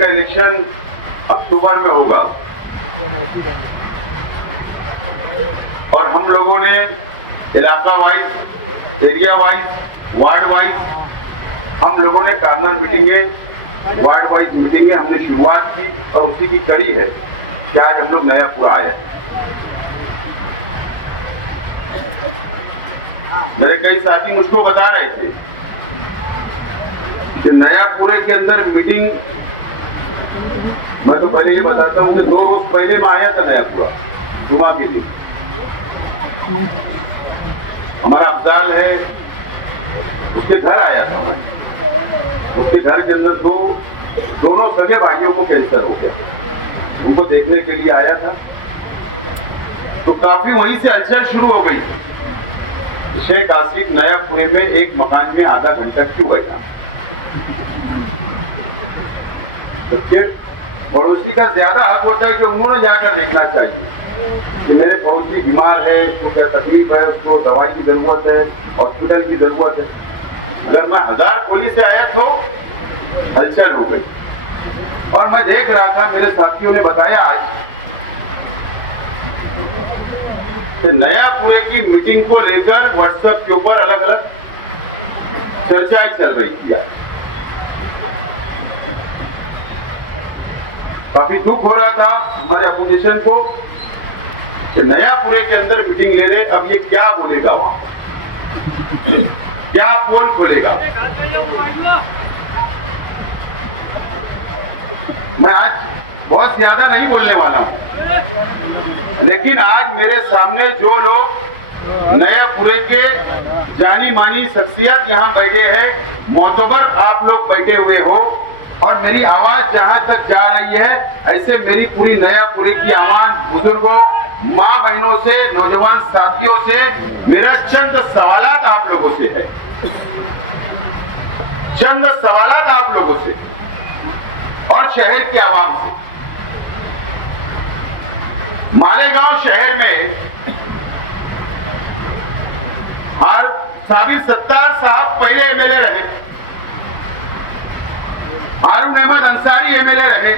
का इलेक्शन अक्टूबर में होगा और हम लोगों ने इलाका wise, area wise, ward wise हम लोगों ने कार्नर मीटिंगें, वार्ड वाइज मीटिंगें हमने शुरुआत की और उसी की कड़ी है कि आज हम लोग नयापुरा आए। मेरे कई साथी मुझको बता रहे थे कि नयापुरे के अंदर मीटिंग, मैं तो पहले ये बताता हूँ कि 2 रोज पहले मैं आया था नयापुरा जुमा के दिन। हमारा अफजाल है, उसके घर आया था मैं। उसके घर के अंदर दोनों सगे भाइयों को कैंसर हो गया, उनको देखने के लिए आया था। तो काफी वहीं से हलचल शुरू हो गई। शेख आसिफ नयापुरे में एक मकान में आधा घंटा क्यों बैठा? तो पड़ोसी का ज्यादा हक होता है कि उन्होंने जाकर देखना चाहिए कि मेरे पड़ोसी बीमार है, उसको क्या तकलीफ है, उसको दवाई की जरूरत है, हॉस्पिटल की जरूरत है। अगर मैं 1000 खोली से आया तो हलचल हो गई। और मैं देख रहा था, मेरे साथियों ने बताया आज कि नयापुरे की मीटिंग को लेकर व्हाट्सएप के ऊपर अलग अलग चर्चाएं चल रही थी। काफी दुख हो रहा था हमारे अपोजिशन को कि नयापुरे के अंदर मीटिंग ले रहे, अब ये क्या बोलेगा वहां, क्या पोल खोलेगा। मैं आज बहुत ज्यादा नहीं बोलने वाला हूं, लेकिन आज मेरे सामने जो लोग नयापुरे के जानी मानी शख्सियत यहाँ बैठे हैं, मोतबर आप लोग बैठे हुए हो और मेरी आवाज जहां तक जा रही है, ऐसे मेरी पूरी नयापुरे की आवाज, बुजुर्गों, माँ बहनों से, नौजवान साथियों से मेरा चंद सवालात आप लोगों से है, चंद सवालात आप लोगों से और शहर के आवाम से। मालेगांव शहर में साबिर सत्तार साहब पहले एमएलए रहे, हारून अहमद अंसारी एमएलए रहे,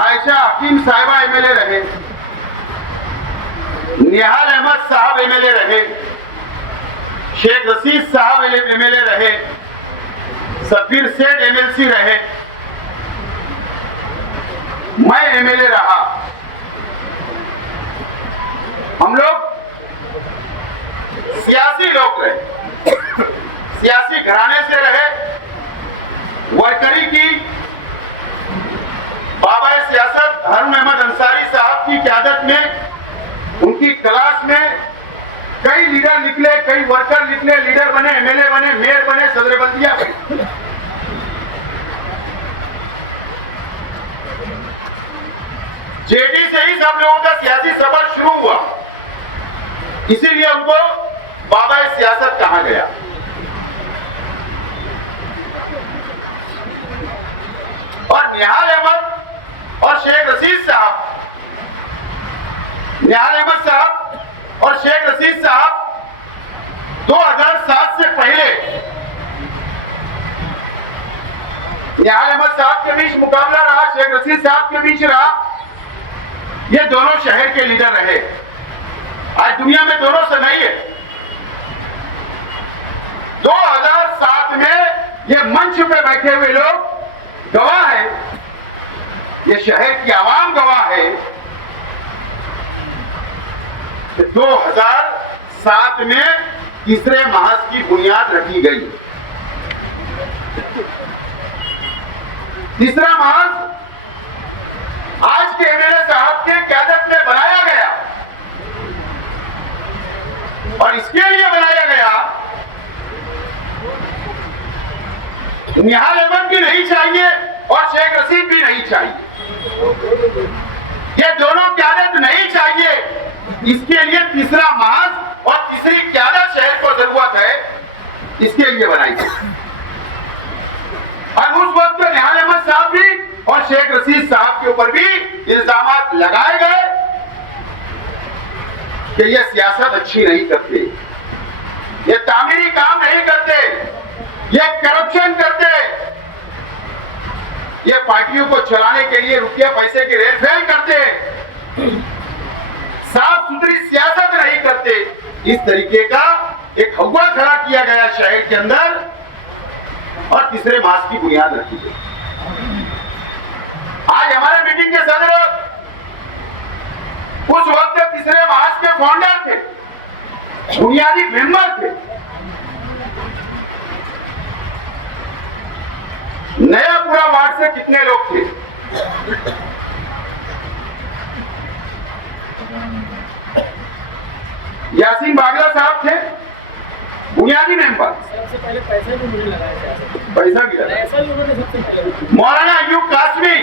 आयशा हकीम साहिबा एमएलए रहे, निहाल अहमद साहब एमएलए रहे, शेख रशीद साहब एमएलए रहे, सफीर सेठ एमएलसी रहे, मैं एमएलए रहा। हम लोग सियासी लोग रहे, सियासी घराने से रहे, वर्करी की बाबा सियासत हारून अहमद अंसारी साहब की क़यादत में, उनकी क्लास में कई लीडर निकले, कई वर्कर निकले, लीडर बने, एमएलए बने, मेयर बने, सदर बल्दिया बने। जेडी से ही सब लोगों का सियासी सफर शुरू हुआ, इसीलिए उनको बाबा सियासत कहा गया। और निहाल अहमद और शेख रशीद साहब, निहाल अहमद साहब और शेख रशीद साहब 2007 से पहले निहाल अहमद साहब के बीच मुकाबला रहा, शेख रशीद साहब के बीच रहा। ये दोनों शहर के लीडर रहे। आज दुनिया में दोनों से नहीं है। 2007 में ये मंच पे बैठे हुए लोग गवाह है, ये शहर की आवाम गवाह है कि 2007 में तीसरे महाज की बुनियाद रखी गई। तीसरा महाज आज के एमएलए साहब के क़यादत में बनाया गया और इसके लिए बनाया गया, निहाल अहमद भी नहीं चाहिए और शेख रशीद भी नहीं चाहिए, ये दोनों क़यादत नहीं चाहिए। इसके लिए तीसरा महाज और तीसरी क़यादत शहर को जरूरत है, इसके लिए बनाई गई। और उस वक्त निहाल अहमद साहब भी और शेख रशीद साहब के ऊपर भी इल्जामात लगाए गए कि ये सियासत अच्छी नहीं करते, ये तामीरी काम नहीं करते, ये करप्शन करते, ये पार्टियों को चलाने के लिए रुपया पैसे की रेलफेल करते हैं, साफ सुथरी सियासत नहीं करते। इस तरीके का एक हवा खड़ा किया गया शहर के अंदर और तीसरे मास की बुनियाद रखी गई। आज हमारे मीटिंग के सदर उस वक्त तीसरे मास के फाउंडर थे, बुनियादी मेंबर थे। नया पूरा वार्ड से कितने लोग थे? यासीन बागला साहब थे, बुनियादी मेंबर। सबसे पहले पैसा भी मुझे लगाया, पैसा भी लगाया। पैसा भी उन्होंने सबसे पहले। मौलाना अयूब कासमी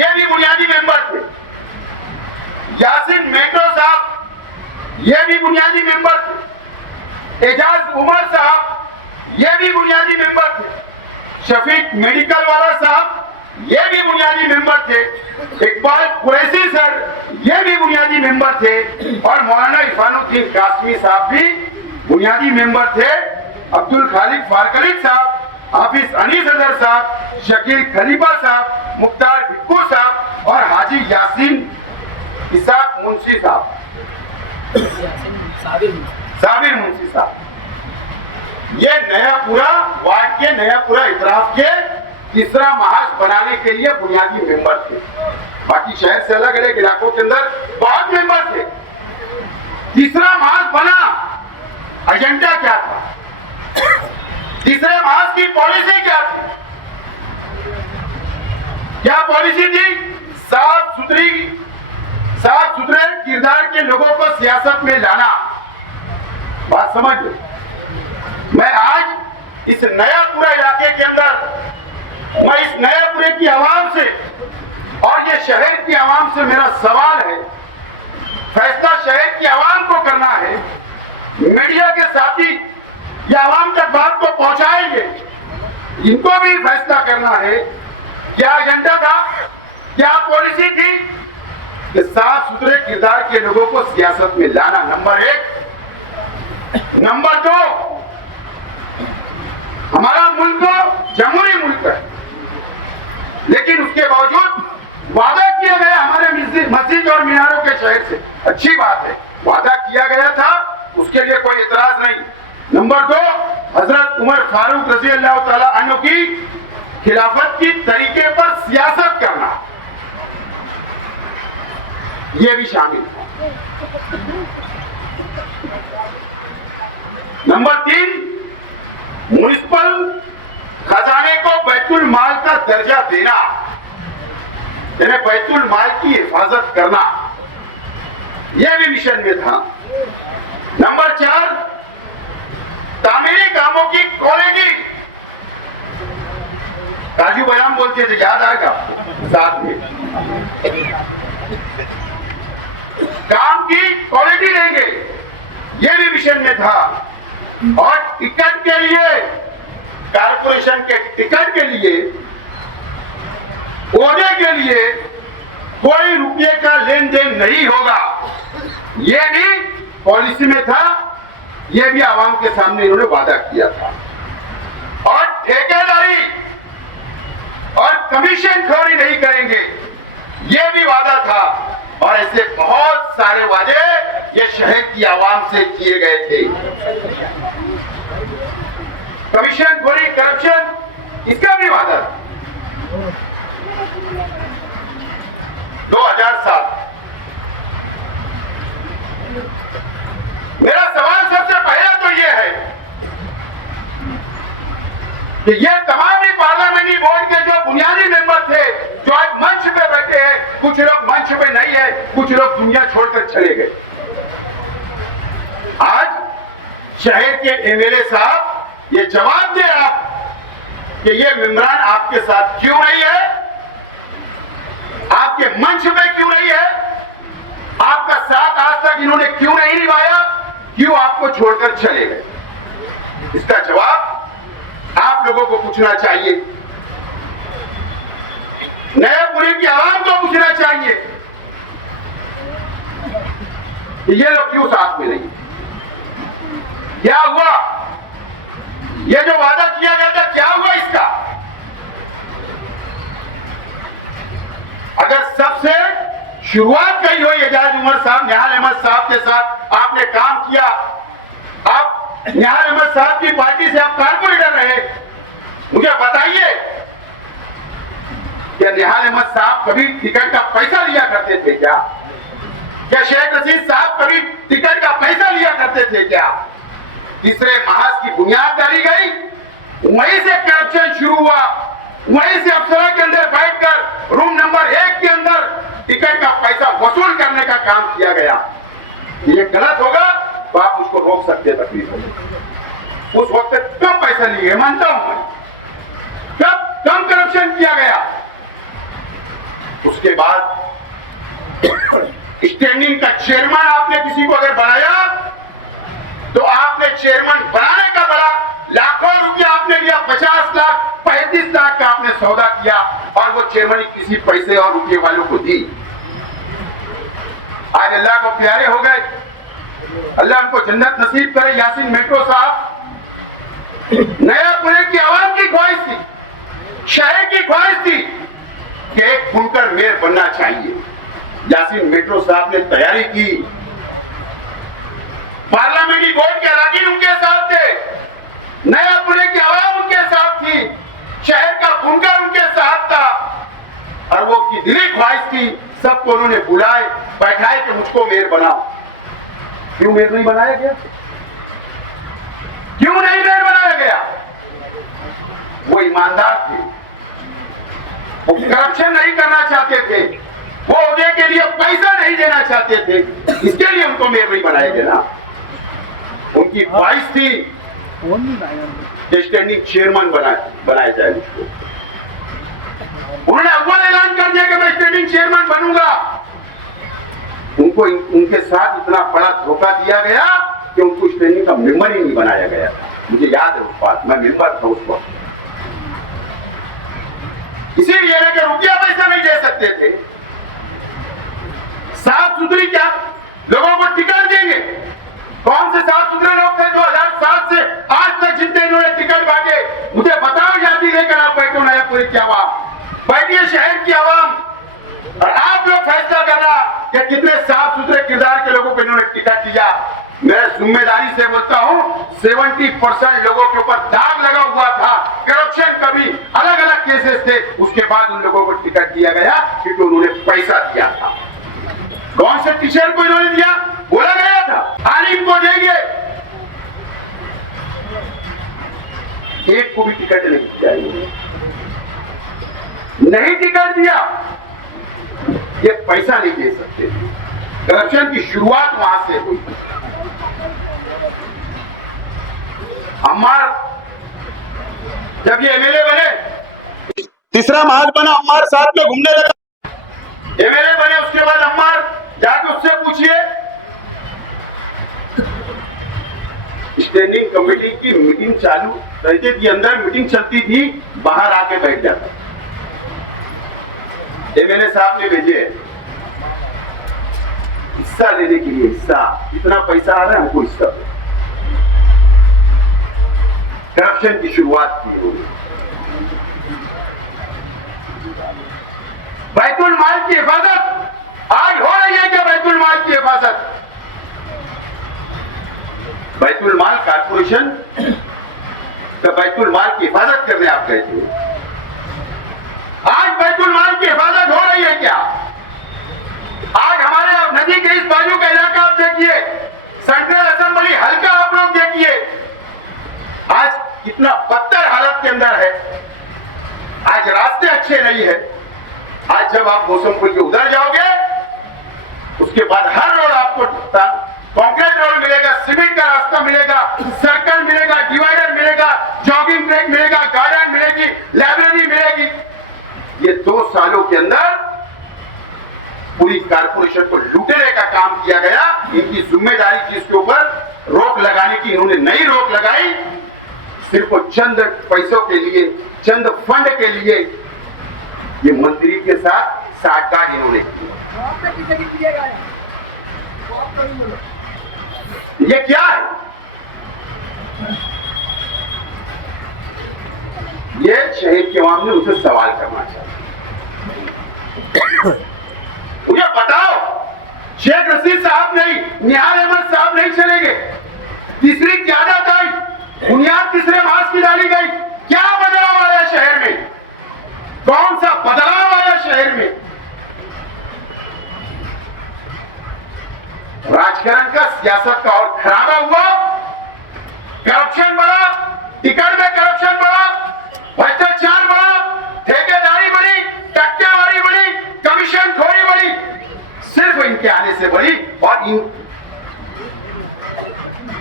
ये भी बुनियादी मेंबर थे। यासीन मेट्रो साहब ये भी बुनियादी मेंबर थे। एजाज उमर साहब ये भी बुनियादी मेंबर थे। शफीक मेडिकल वाला साहब ये भी बुनियादी मेंबर थे। इकबाल कुरैशी सर ये भी बुनियादी मेंबर थे और मौलाना इरफानुद्दीन कासमी साहब भी बुनियादी मेंबर थे। अब्दुल खालिक फारकली साहब, हाफिज अनीस अजहर साहब, शकील खलीफा साहब, मुख्तार भिक्कू साहब और हाजी यासीन इसाक मुंशी साहब, साबिर मुंशी साहब। ये नया पूरा वार्ड के नया पूरा इतराफ के तीसरा महाज बनाने के लिए बुनियादी मेंबर थे। बाकी शहर से अलग अलग इलाकों के अंदर बहुत मेंबर थे। तीसरा महाज बना, एजेंडा क्या था? तीसरे महाज की पॉलिसी क्या थी? क्या पॉलिसी थी? साफ सुथरे किरदार के लोगों को सियासत में लाना। बात समझ लो। मैं आज इस नया पूरा इलाके के अंदर, मैं इस नया पूरे की आवाम से और ये शहर की आवाम से मेरा सवाल है, फैसला शहर की आवाम को करना है। मीडिया के साथी ये आवाम तक बात को पहुंचाएंगे, इनको भी फैसला करना है क्या एजेंडा था, क्या पॉलिसी थी कि साफ सुथरे किरदार के लोगों को सियासत में लाना, नंबर 1। नंबर 2, हमारा मुल्क जमहूरी मुल्क है, लेकिन उसके बावजूद वादा किया गया हमारे मस्जिद और मीनारों के शहर से, अच्छी बात है, वादा किया गया था, उसके लिए कोई इतराज नहीं। नंबर 2, हजरत उमर फारूक रजी अल्लाह ताला अन्हु की खिलाफत की तरीके पर सियासत करना, यह भी शामिल है। नंबर 3, म्युनिसिपल खजाने को बैतुल माल का दर्जा देना, यानी बैतुल माल की हिफाजत करना, यह भी मिशन में था। नंबर 4, तामीरी कामों की क्वालिटी, काजू बयाम बोलते थे, याद आएगा साथ में, काम की क्वालिटी देंगे, यह भी मिशन में था। और टिकट के लिए, कारपोरेशन के टिकट के लिए, ओहदे के लिए कोई रुपये का लेन देन नहीं होगा, यह भी पॉलिसी में था, यह भी आवाम के सामने इन्होंने वादा किया था। और ठेकेदारी और कमीशन खोरी नहीं करेंगे, यह भी वादा था। और ऐसे बहुत सारे वादे ये शहर की आवाम से किए गए थे। कमीशन खोरी, करप्शन, इसका भी वादा। 2007 मेरा सवाल सबसे पहला तो ये है कि ये तमाम ही पार्लियामेंट्री बोर्ड के जो बुनियादी मेंबर थे, जो आज मंच पे बैठे हैं, कुछ लोग मंच पे नहीं है, कुछ लोग दुनिया छोड़कर चले गए। आज शहर के एमएलए साहब ये जवाब दे आप कि ये मेंबरान आपके साथ क्यों नहीं है, आपके मंच पे क्यों नहीं है, आपका साथ आज तक इन्होंने क्यों नहीं निभाया, क्यों आपको छोड़कर चले गए। इसका जवाब आप लोगों को पूछना चाहिए, नयापुरी की आवाम को पूछना चाहिए कि ये लोग क्यों साथ में नहीं। क्या हुआ? ये जो वादा किया गया था, क्या हुआ इसका? शुरुआत कही हुई एजाज उमर साहब, निहाल अहमद साहब के साथ आपने काम किया। आप निहाल अहमद साहब की पार्टी से आप कारपोरेटर रहे। मुझे बताइए क्या निहाल अहमद साहब कभी टिकट का पैसा लिया करते थे क्या? क्या शेख रशीद साहब कभी टिकट का पैसा लिया करते थे क्या? तीसरे महाज की बुनियाद डाली गई, वहीं से करप्शन शुरू हुआ, वहीं से अफसरों के अंदर बैठकर रूम नंबर 1 के अंदर टिकट का पैसा वसूल करने का काम किया गया। ये गलत होगा तो आप उसको रोक सकते तकलीफ। उस वक्त कम पैसा लिए, मानता हूं मैं, कम करप्शन किया गया। उसके बाद स्टैंडिंग का चेयरमैन आपने किसी को अगर बनाया तो आपने चेयरमैन बनाने का बड़ा लाखों रुपया आपने लिया, 50 लाख 35 लाख का आपने सौदा किया और वो चेयरमैन किसी पैसे और रुपये वालों को दी। आज अल्लाह को प्यारे हो गए, अल्लाह उनको जन्नत नसीब करे। यासीन मेट्रो साहब, नयापुरे की आवाम की ख्वाहिश थी, शहर की ख्वाहिश थी कि एक बुनकर मेयर बनना चाहिए। यासीन मेट्रो साहब ने तैयारी की, पार्लियामेंट्री बोर्ड के अराकीन उनके साथ थे, नयापुरे की आवाम उनके साथ थी, शहर का बुनकर उनके साथ था और वो की दिली ख्वाहिश थी। सबको उन्होंने बुलाए, बैठाए कि मुझको मेयर बनाओ। क्यों मेयर नहीं बनाया गया? क्यों नहीं मेयर बनाया गया? वो ईमानदार थे, वो करप्शन नहीं करना चाहते थे, वो ओहदे के लिए पैसा नहीं देना चाहते थे, इसके लिए उनको मेयर नहीं बनाया गया ना। उनकी ख्वाहिश थी स्टैंडिंग चेयरमैन बनाया जाए मुझको। उन्होंने अव्वल ऐलान कर दिया कि मैं स्टैंडिंग चेयरमैन बनूंगा। उनको उनके साथ इतना बड़ा धोखा दिया गया कि उनको स्टैंडिंग का मेंबर ही नहीं बनाया गया। मुझे याद है उस बात, मैं मेंबर था उस वक्त। इसीलिए कि रुपया पैसा नहीं दे सकते थे। साफ सुथरी क्या लोगों को टिकट देंगे? कौन से साफ सुथरे लोग थे 2007 से आज तक जितने इन्होंने टिकट बांटे? मुझे बताओ, याद लेकर आप बैठो नयापुरी की आवाम, बैठिए शहर की आवाम, और आप लोग फैसला करना कि कितने साफ सुथरे किरदार के लोगों को इन्होंने टिकट दिया। मैं जिम्मेदारी से बोलता हूं, 70% लोगों के ऊपर दाग लगा हुआ था, करप्शन कभी अलग अलग केसेस थे, उसके बाद उन लोगों को टिकट दिया गया क्योंकि उन्होंने पैसा दिया था। कौन से टीचर को इन्होंने दिया? बोला गया था आलिम को देंगे, एक को भी टिकट नहीं दिया, नहीं टिकट दिया। ये पैसा नहीं दे सकते। करप्शन की शुरुआत वहां से हुई। अम्मार जब ये एमएलए बने, तीसरा महाज बना, अम्मार साथ में घूमने लगा। एमएलए बने, उसके बाद अम्मार जाके उससे पूछिए, स्टैंडिंग कमेटी की मीटिंग चालू रहती थी, अंदर मीटिंग चलती थी, बाहर आके बैठ जाता। एमएलए साहब ने भेजे हिस्सा लेने के लिए, हिस्सा इतना पैसा आ रहा है हमको हिस्सा। करप्शन की शुरुआत की हुई। बैतुल माल की हिफाजत आज हो रही है क्या? बैतुल माल की हिफाजत, बैतुल माल कारपोरेशन का बैतुल माल की हिफाजत करने आप गए थे। आज बैतुल माल की हिफाजत हो रही है क्या? आज हमारे नदी के इस बाजू का इलाका आप देखिए, सेंट्रल असेंबली हल्का आप लोग देखिए, आज कितना बदतर हालत के अंदर है। आज रास्ते अच्छे नहीं है। आज जब आप मौसमपुर के उधर जाओगे, उसके बाद हर रोड आपको कंक्रीट रोड मिलेगा, सीमेंट का रास्ता मिलेगा, सर्कल मिलेगा, डिवाइडर मिलेगा, जॉगिंग ट्रैक मिलेगा, गार्डन मिलेगी, लाइब्रेरी मिलेगी। ये 2 सालों के अंदर पूरी कारपोरेशन को लूटने का काम किया गया। इनकी जिम्मेदारी थी इसके ऊपर रोक लगाने की, इन्होंने नई रोक लगाई। सिर्फ चंद पैसों के लिए, चंद फंड के लिए ये मंत्री के साथ साठगांठ इन्होंने की। ये क्या है? ये शहीद के अवाम ने उसे सवाल करना चाहिए। मुझे बताओ, शेख रशीद साहब नहीं, निहाल अहमद साहब नहीं चलेंगे। तीसरी क्यादत आई, बुनियाद तीसरे मास की डाली गई। क्या बदलाव आया शहर में? कौन सा बदलाव आया शहर में? राजकारण का, सियासत का और खराबा हुआ, करप्शन बढ़ा, टिकट में करप्शन बढ़ा, भ्रष्टाचार बढ़ा, ठेकेदारी बढ़ी, टक्केवारी बढ़ी, कमीशन खोरी बढ़ी, सिर्फ इनके आने से बढ़ी। और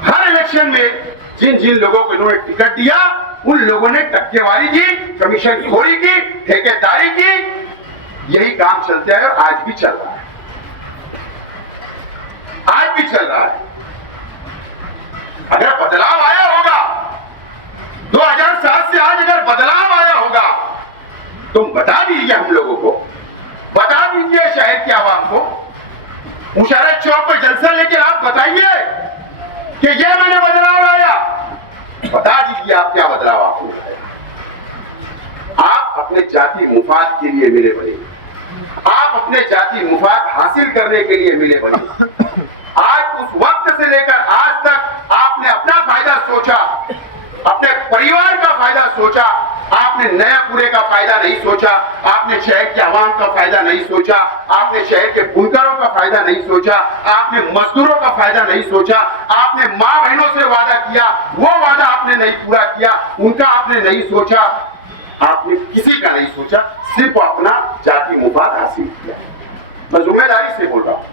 हर इलेक्शन में जिन जिन लोगों को इन्होंने टिकट दिया, उन लोगों ने टक्केवारी की, कमीशन खोरी की, ठेकेदारी की। यही काम चलता है और आज भी चल रहा है, आज भी चल रहा है। अगर बदलाव आया होगा 2007 से आज, अगर बदलाव आया होगा तो बता दीजिए, हम लोगों को बता दीजिए, शहर की आवाम को। मुशारफ चौक पर जलसा लेके आप बताइए कि ये मैंने बदलाव लाया। बता दीजिए आप क्या बदलाव आपने लाया। आप अपने जाति मुफाद के लिए मिले बने, आप अपने जाति मुफाद हासिल करने के लिए मिले बने। आज उस वक्त से लेकर आज तक आपने अपना फायदा सोचा, अपने परिवार का फायदा सोचा, आपने नया पूरे का फायदा नहीं सोचा, आपने शहर के आवाम का फायदा नहीं सोचा, आपने शहर के बुनकरों का फायदा नहीं सोचा, आपने मजदूरों का फायदा नहीं सोचा, आपने माँ बहनों से वादा किया, वो वादा आपने नहीं पूरा किया, उनका आपने नहीं सोचा, आपने किसी का नहीं सोचा, सिर्फ अपना जाति मुफाद हासिल किया। मैं जिम्मेदारी से बोल रहा हूं।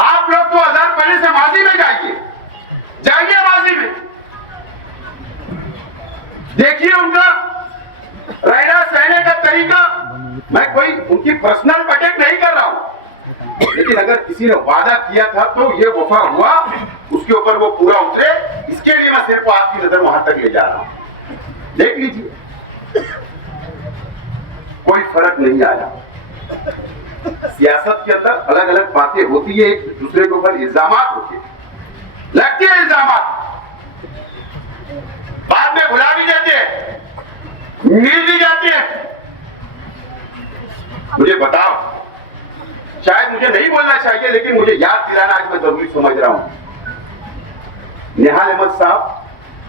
आप लोग 2000 पहले से माजी में जाइए, जाइए माजी में, देखिए उनका रहना सहने का तरीका। मैं कोई उनकी पर्सनल अटैक नहीं कर रहा हूं, लेकिन अगर किसी ने वादा किया था तो ये वफा हुआ, उसके ऊपर वो पूरा उतरे, इसके लिए मैं सिर्फ आपकी नजर वहां तक ले जा रहा हूं। देख लीजिए, कोई फर्क नहीं आया। सियासत के अंदर अलग अलग बातें होती है, एक दूसरे के ऊपर इल्जामात होते हैं, लगते हैं इल्जामात, बाद में भुला भी जाते हैं, मिल भी जाते हैं। मुझे बताओ, शायद मुझे नहीं बोलना चाहिए, लेकिन मुझे याद दिलाना आज मैं जरूरी समझ रहा हूं। निहाल अहमद साहब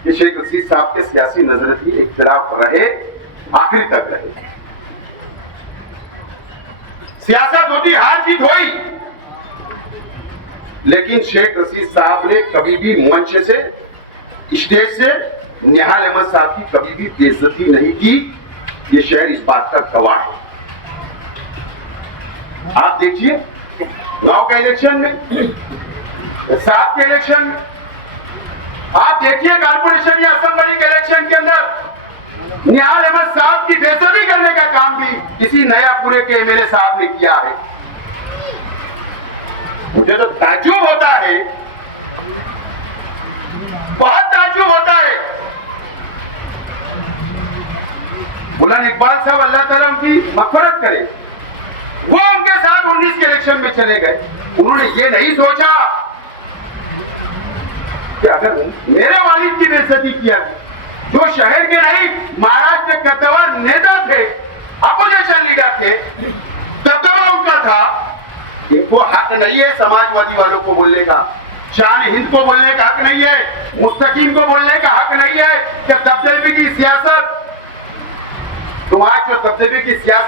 के शेख रशीद साहब के सियासी नजरिए इख्तिलाफ रहे, आखिरी तक रहे। सियासत होती, हार जीत हुई, लेकिन शेख रशीद साहब ने कभी भी मंच से, स्टेज से निहाल अहमद साहब की कभी भी बेइज्जती नहीं की। ये शहर इस बात का गवाह है। आप देखिए, गांव के इलेक्शन में, सात के इलेक्शन में, आप देखिए कारपोरेशन या असेंबली के इलेक्शन के अंदर निहाल अहमद साहब की बेइज्जती करने का काम भी किसी नया पूरे के एमएलए साहब ने किया है। मुझे तो ताज्जुब होता है, बहुत ताज्जुब होता है। बुलंद इकबाल साहब, अल्लाह ताला उनकी मग़फ़िरत करे, वो उनके साथ 19 के इलेक्शन में चले गए। उन्होंने ये नहीं सोचा कि अगर मेरे वालिद की बेइज्जती किया, जो शहर के नहीं महाराष्ट्र के कद्दावर नेता थे, अपोजिशन लीडर थे, दबदबा उनका था, इनको हक नहीं है समाजवादी वालों को बोलने का, शान हिंद को बोलने का हक नहीं है, मुस्तकीम को बोलने का हक नहीं है कि दबदबे की सियासत, तुम आज जो दबदबे की सियासत